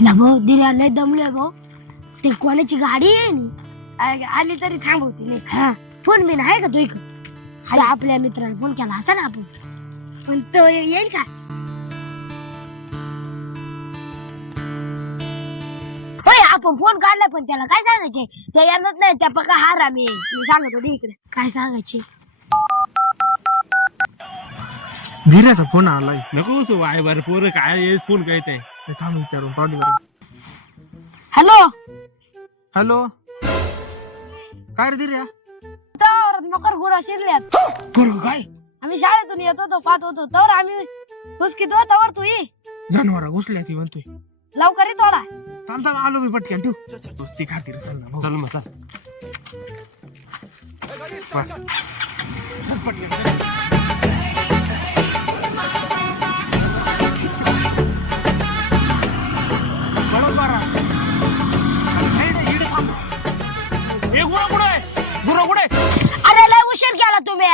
ना भाऊ दिल्या लय दमलोय भाऊ. ते कोणाची गाडी आहे नी आली तरी थांबवते नाही. हा फोन बिन आहे का तो एक आपल्या मित्राला फोन केला असता ना आपण, पण तो येईल का? होय आपण फोन काढला पण त्याला काय सांगायचे? ते येणार नाही त्या पक्का हार आम्ही मी सांगत होते इकडे काय सांगायचे. धीरेचा फोन आलाय. नको उसू आहे बरं पोरं काय फोन कळतंय. थांब विचारून पाहू दे बरं. हॅलो हॅलो काय रे धीर्या? तर मकर घोडा शिरल्यात. काय आम्ही शाळेतून येत होतो पाहत होतो तर आम्ही हुसकीत होतावर तू ये जनावर घुसल्या ती म्हणतोय. लवकर ये थोडा. थांब थांब आलो मी पटकन. ठेव दोस्ती खातीर चल ना भाऊ. चल मग चल. बस. चल पटकन. बरोबर अरे लय उशीर केला तुम्ही,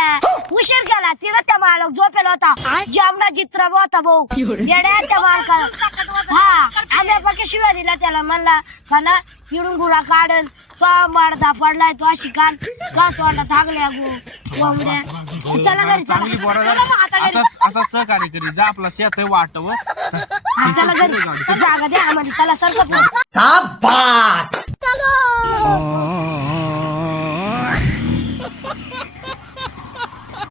उशीर केला. तिला त्या मालक झोपेला होता जामना चित्र होता भाऊ येड्या त्या मालकाला. हा आम्ही पक्के शिव्या दिला त्याला, म्हणला का ना इडून गुरा काढन तो मारदा पडलाय तो अशी कान का तोंडा थागल्या गो. चला घरी चला. असा सहकार्य करी जा आपला शेत वाट व चला घरी जागा द्या आम्हाला. चला सरकत शाबाश.